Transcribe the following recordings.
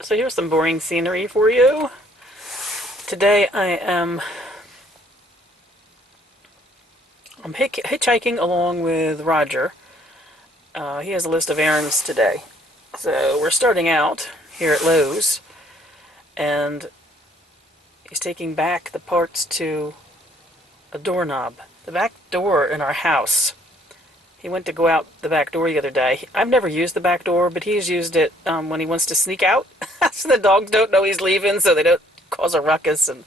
So here's some boring scenery for you. Today I'm hitchhiking along with Roger. He has a list of errands today. So we're starting out here at Lowe's, and he's taking back the parts to a doorknob. The back door in our house. He went to go out the back door the other day. I've never used the back door, but he's used it when he wants to sneak out. So the dogs don't know he's leaving, so they don't cause a ruckus and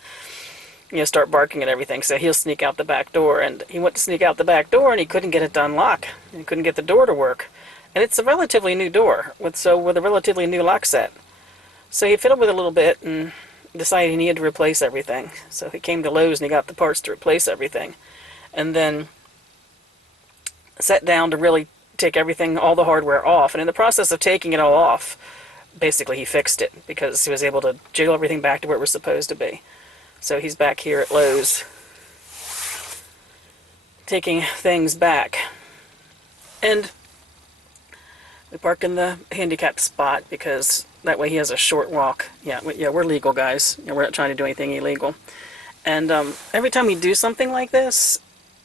start barking and everything. So he'll sneak out the back door, and he went to sneak out the back door, and he couldn't get it to unlock. He couldn't get the door to work, and it's a relatively new door with a relatively new lock set. So he fiddled with it a little bit and decided he needed to replace everything. So he came to Lowe's and he got the parts to replace everything, and then sat down to really take everything, all the hardware off. And in the process of taking it all off, basically he fixed it because he was able to jiggle everything back to where it was supposed to be. So he's back here at Lowe's taking things back. And we park in the handicapped spot because that way he has a short walk. Yeah, we're legal, guys. We're not trying to do anything illegal. And every time we do something like this,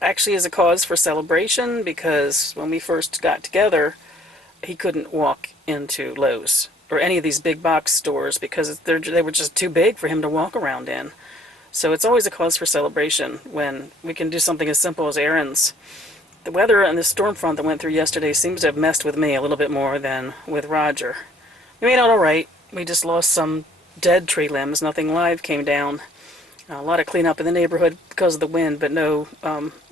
actually is a cause for celebration, because when we first got together, he couldn't walk into Lowe's or any of these big box stores because they were just too big for him to walk around in. So it's always a cause for celebration when we can do something as simple as errands. The weather and the storm front that went through yesterday seems to have messed with me a little bit more than with Roger. We made out all right. We just lost some dead tree limbs. Nothing live came down. A lot of cleanup in the neighborhood because of the wind, but no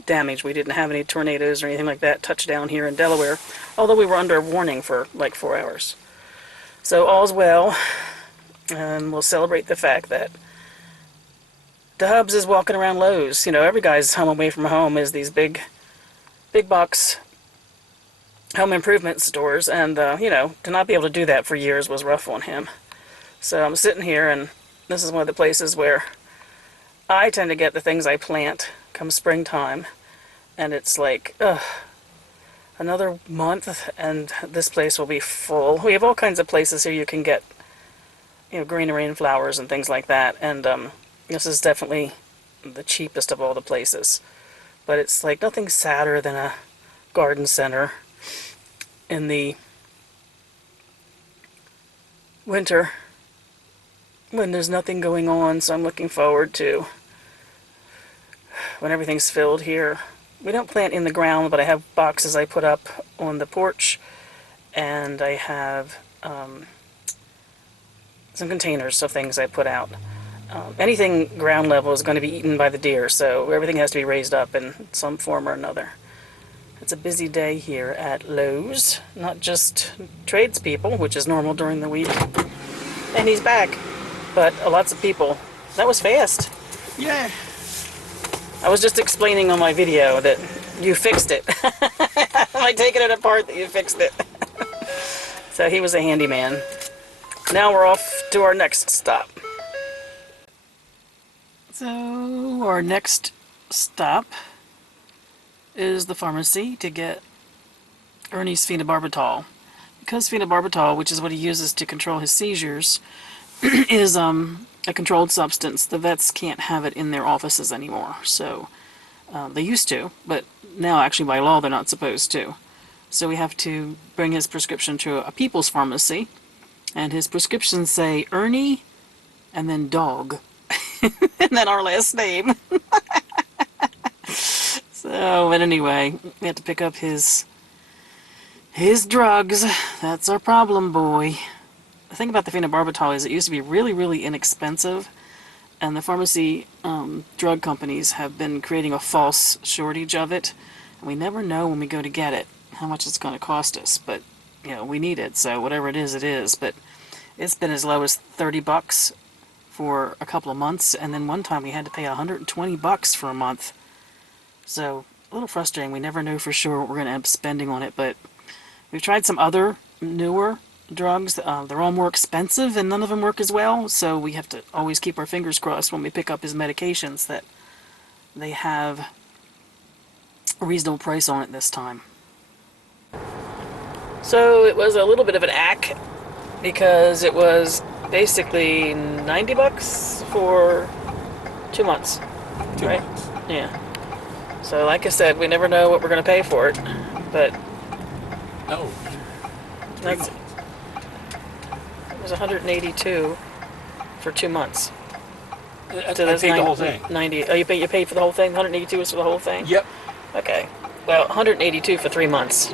damage. We didn't have any tornadoes or anything like that touch down here in Delaware, although we were under a warning for like 4 hours. So all's well, and we'll celebrate the fact that Dubs is walking around Lowe's. Every guy's home away from home is these big box home improvement stores, and to not be able to do that for years was rough on him. So I'm sitting here, and this is one of the places where I tend to get the things I plant come springtime, and it's like, another month and this place will be full. We have all kinds of places here you can get, greenery and flowers and things like that, and this is definitely the cheapest of all the places. But it's like nothing sadder than a garden center in the winter when there's nothing going on. So I'm looking forward to when everything's filled here. We don't plant in the ground, but I have boxes I put up on the porch, and I have some containers of things I put out. Anything ground level is going to be eaten by the deer, so everything has to be raised up in some form or another. It's a busy day here at Lowe's, not just tradespeople, which is normal during the week. And he's back, but lots of people. That was fast. Yeah. I was just explaining on my video that you fixed it. By taking it apart, that you fixed it. So he was a handyman. Now we're off to our next stop. So our next stop is the pharmacy to get Ernie's phenobarbital. Because phenobarbital, which is what he uses to control his seizures, is a controlled substance, the vets can't have it in their offices anymore. So they used to, but now actually by law they're not supposed to. So we have to bring his prescription to a people's pharmacy, and his prescriptions say Ernie and then dog and then our last name. So, but anyway, we have to pick up his drugs. That's our problem, boy. The thing about the phenobarbital is it used to be really, really inexpensive, and the pharmacy drug companies have been creating a false shortage of it, and we never know when we go to get it how much it's going to cost us, but we need it, so whatever it is. But it's been as low as $30 for a couple of months, and then one time we had to pay $120 for a month. So a little frustrating. We never know for sure what we're going to end up spending on it, but we've tried some other newer drugs. They're all more expensive and none of them work as well, so we have to always keep our fingers crossed when we pick up his medications that they have a reasonable price on it this time. So it was a little bit of an act because it was basically 90 bucks for 2 months. Two Right? months. Yeah. So like I said, we never know what we're going to pay for it. But No, 3 months. it was 182 for 2 months. So I that's paid the whole thing. 90. Oh, you paid for the whole thing? 182 is for the whole thing? Yep. Okay. Well, 182 for 3 months.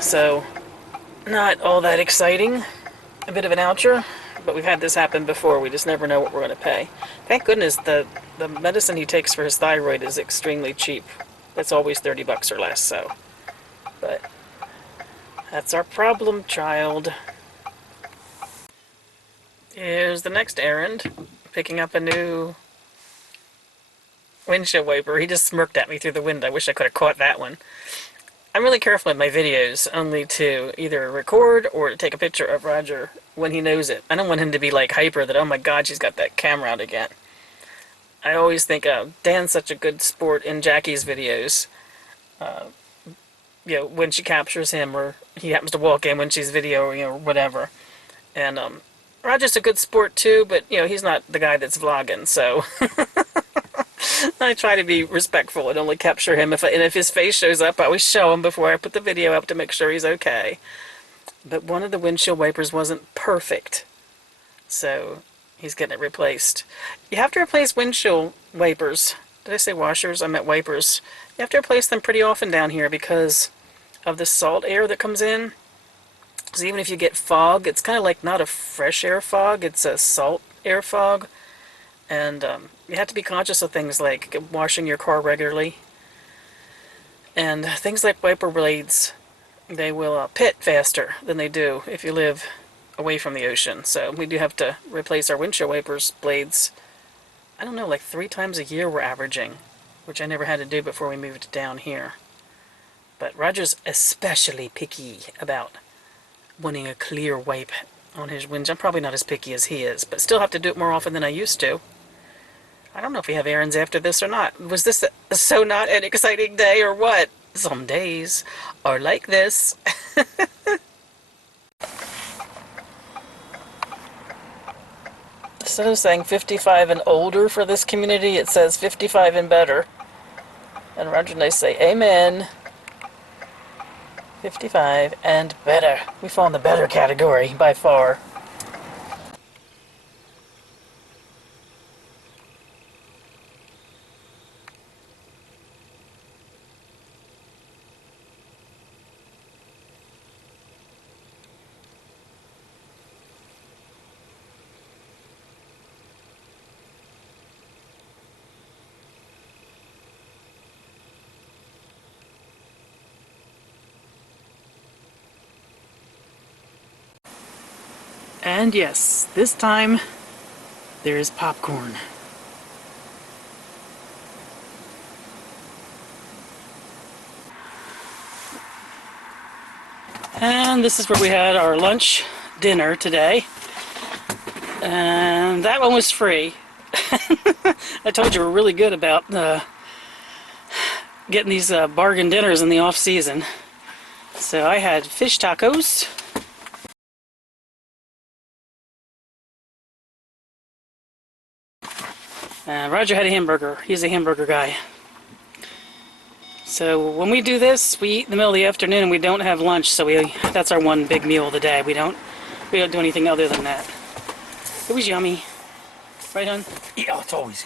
So, not all that exciting. A bit of an oucher, but we've had this happen before. We just never know what we're going to pay. Thank goodness the medicine he takes for his thyroid is extremely cheap. It's always 30 bucks or less, so. But that's our problem, child. Here's the next errand. Picking up a new windshield wiper. He just smirked at me through the window. I wish I could have caught that one. I'm really careful in my videos, only to either record or take a picture of Roger when he knows it. I don't want him to be like hyper that, oh my god, she's got that camera out again. I always think, oh, Dan's such a good sport in Jackie's videos. When she captures him or he happens to walk in when she's videoing or whatever. And Roger's a good sport too, but he's not the guy that's vlogging, so I try to be respectful and only capture him. If his face shows up, I always show him before I put the video up to make sure he's okay. But one of the windshield wipers wasn't perfect, so he's getting it replaced. You have to replace windshield wipers. Did I say washers? I meant wipers. You have to replace them pretty often down here because of the salt air that comes in. So even if you get fog, it's kind of like not a fresh air fog, it's a salt air fog. And you have to be conscious of things like washing your car regularly. And things like wiper blades, they will pit faster than they do if you live away from the ocean. So we do have to replace our windshield wipers blades, I don't know, like 3 times a year we're averaging, which I never had to do before we moved down here. But Roger's especially picky about wanting a clear wipe on his windshield. I'm probably not as picky as he is, but still have to do it more often than I used to. I don't know if we have errands after this or not. Was this so not an exciting day or what? Some days are like this. Instead of saying 55 and older for this community, it says 55 and better. And Roger and I say, amen. 55 and better. We fall in the better category by far. And yes, this time there is popcorn. And this is where we had our lunch dinner today. And that one was free. I told you we're really good about getting these bargain dinners in the off season. So I had fish tacos. Roger had a hamburger. He's a hamburger guy. So when we do this, we eat in the middle of the afternoon and we don't have lunch. So that's our one big meal of the day. We don't do anything other than that. It was yummy. Right, hon? Yeah, it's always.